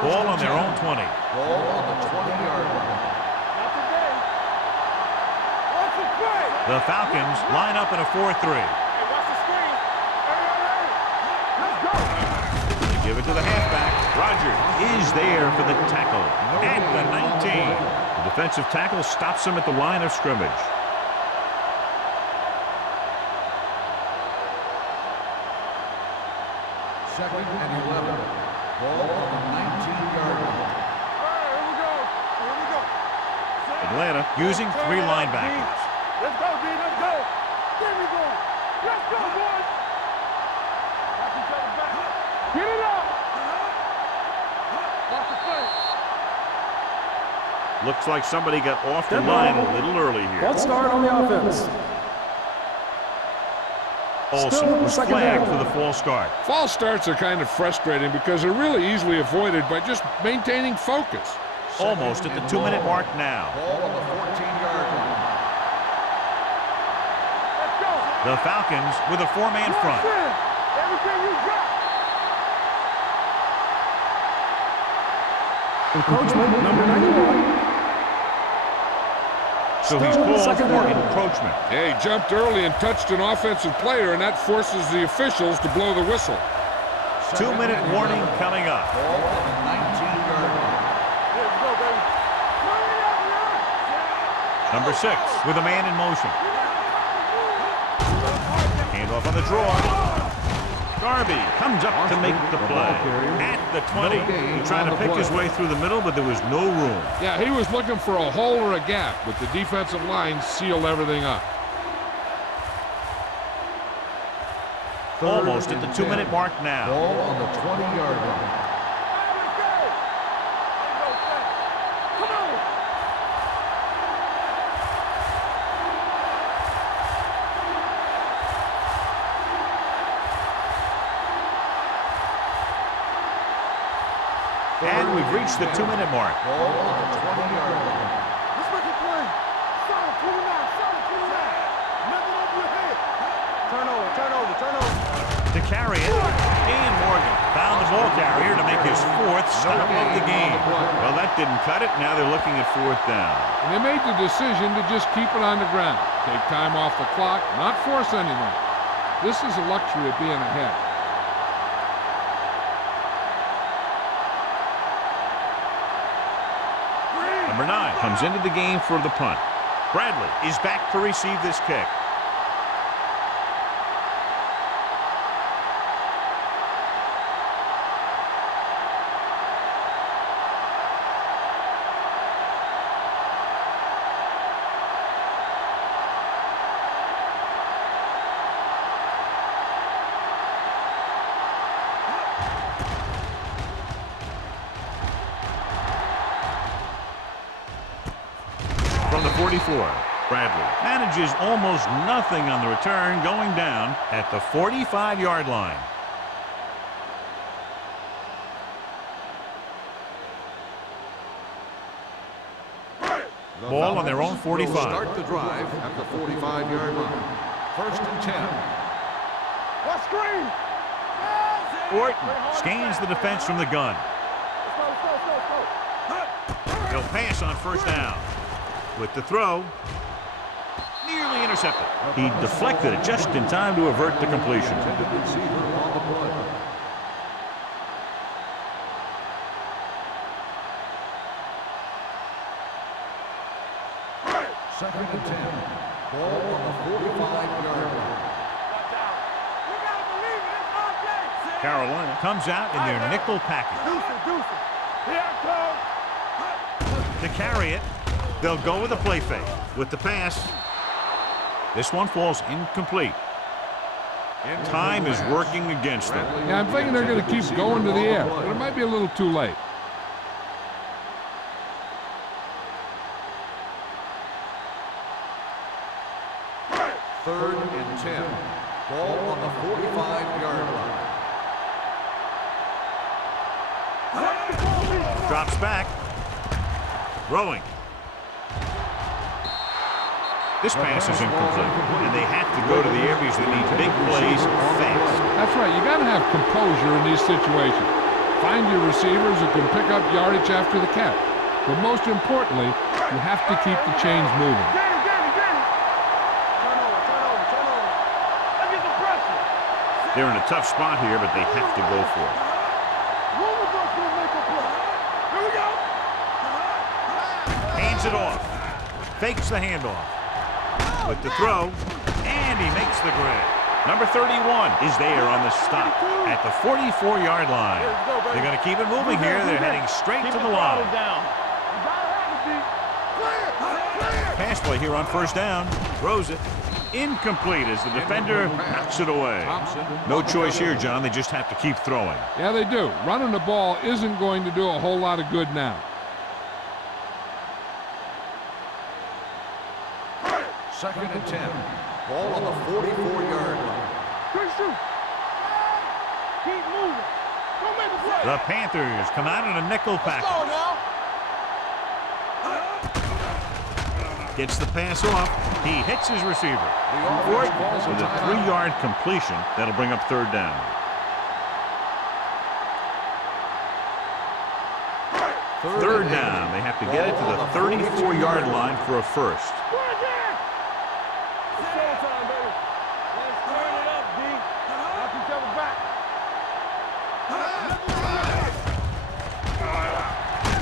Ball on their own 20. Ball on the 20-yard line. Not today. What's the play? The Falcons line up in a 4-3. Hey, watch the screen. Hey. Let's go. They give it to the halfback. Rogers is there for the tackle at the 19. The defensive tackle stops him at the line of scrimmage. Second and 11. Ball on the 19-yard line. Here we go. Here we go. Atlanta using 3 linebackers. Let's go, D. Let's go. Give me one. Let's go, boys. Watch each other back. Get it up. Watch the play. Looks like somebody got off the line a little early here. Let's start on the offense. Olsen was flagged for the false start. False starts are kind of frustrating because they're really easily avoided by just maintaining focus. Almost at the 2-minute mark now. Ball on the 14-yard line. Let's go. The Falcons with a 4-man front. Everything you got. Encroachment number 91. So he's called for encroachment. Yeah, he jumped early and touched an offensive player, and that forces the officials to blow the whistle. 2-minute warning coming up. Ball on the 19-yard line. Here we go, baby. Number 6 with a man in motion. Handoff on the draw. Darby comes up to make the play at the 20. He tried to pick his way through the middle, but there was no room. Yeah, he was looking for a hole or a gap, but the defensive line sealed everything up. Almost at the 2-minute mark now. Ball on the 20-yard line. return. We've reached the 2-minute mark. Ball on the 20-yard line. Let's make a play. Solid 29, solid 29. Nothing over your head. Turnover, turnover, turnover. To carry it, Ian Morgan found the ball carrier to make his 4th stop of the game. Well, that didn't cut it. Now they're looking at 4th down. And they made the decision to just keep it on the ground. Take time off the clock, not force anything. This is a luxury of being ahead. Number 9 comes into the game for the punt. Bradley is back to receive this kick. From the 44, Bradley manages almost nothing on the return, going down at the 45-yard line. Ball on their own 45. Will start the drive at the 45-yard line. 1st and 10. What screen? Orton scans the defense from the gun. Let's go, let's go, let's go, let's go. He'll pass on 1st down. With the throw, nearly intercepted. He deflected it just in time to avert the completion. Intended receiver on the play. Second and 10. Ball on the 45-yard line. We gotta believe it. It's all day. Carolina comes out in their nickel package. Deuce it. Here it comes. To carry it, they'll go with a play fake. With the pass, this one falls incomplete. Time is working against them. Yeah, I'm thinking they're going to keep going to the air, but it might be a little too late. Third and 10. Ball on the 45-yard line. Drops back. Throwing. This pass is incomplete, and they have to go to the air because they need big plays fast. That's right. You got to have composure in these situations. Find your receivers who can pick up yardage after the catch. But most importantly, you have to keep the chains moving. Get it. Turnover. Let's get some pressure. They're in a tough spot here, but they have to go for it. One of us will make a play. Here we go. Hands it off. Fakes the handoff. With the throw, and he makes the grab. Number 31 is there on the stop at the 44-yard line. They're going to keep it moving here. They're heading straight to the line. Pass play here on 1st down. Throws it. Incomplete as the defender knocks it away. No choice here, John. They just have to keep throwing. Yeah, they do. Running the ball isn't going to do a whole lot of good now. Second and 10. Ball on the 44-yard line. Quick shoot. Keep moving. Don't make a play. The Panthers come out in a nickel package. Go now. Gets the pass off. He hits his receiver. The offense calls With a a timeout. 3-yard completion, that'll bring up 3rd down. Third down. They have to get it to the 34-yard line for a first. Showtime, baby. Let's turn it up, D. Knock each other back.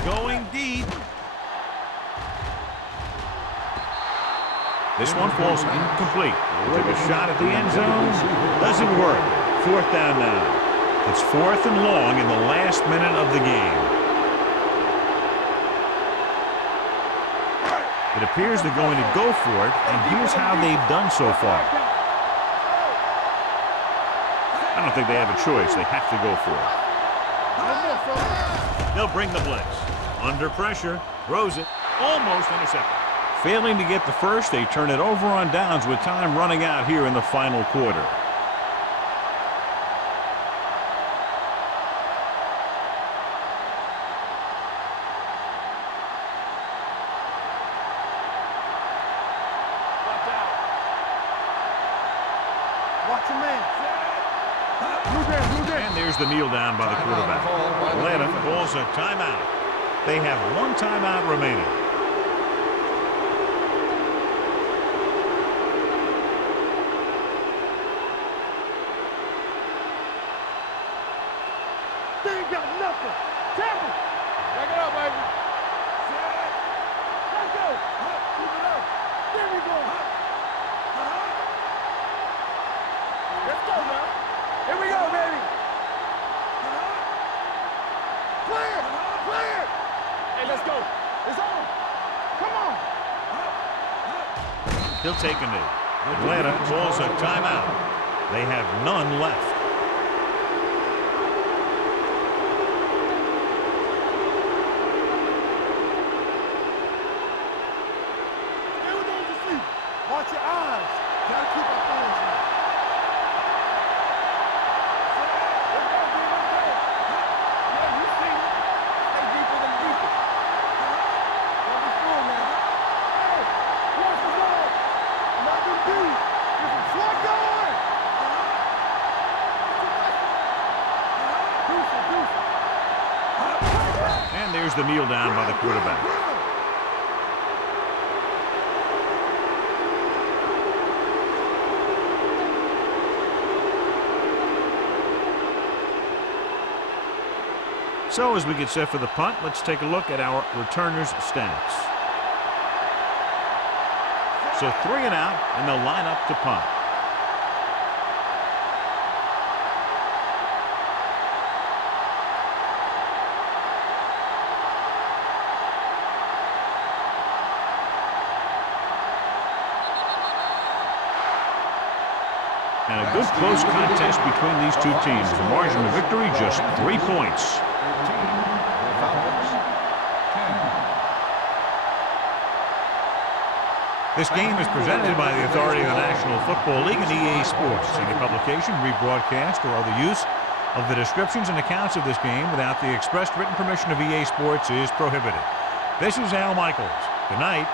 Going deep. This one falls incomplete. Took a shot at the end zone. Doesn't work. 4th down now. It's 4th and long in the last minute of the game. It appears they're going to go for it, and here's how they've done so far. I don't think they have a choice. They have to go for it. They'll bring the blitz. Under pressure, throws it, almost intercepted. Failing to get the first, they turn it over on downs with time running out here in the final quarter. there's the kneel down by the quarterback. Atlanta calls a timeout. They have one timeout remaining. They ain't got nothing. Tampa. Back it up, baby. Let's go. Keep it up. There we go. Let's go now. Here we go, baby. Clear. Clear. Hey, let's go. It's on. Come on. He'll take a knee. Atlanta calls a timeout. They have none left. Watch your eyes. Gotta keep our eyes on. Let's go, D. Let's go. Yeah, you see. Stay deeper than deeper. Don't be fooled, man. Hey, watch the ball. Nothing deep. Get some slug going. Deuce. And there's the kneel down by the quarterback. So as we get set for the punt, let's take a look at our returners' stats. So 3 and out, and they'll line up to punt. And a good close contest between these two teams. The margin of victory just 3 points. This game is presented by the authority of the National Football League and EA Sports. Any publication, rebroadcast, or other use of the descriptions and accounts of this game without the expressed written permission of EA Sports is prohibited. This is Al Michaels. Good night.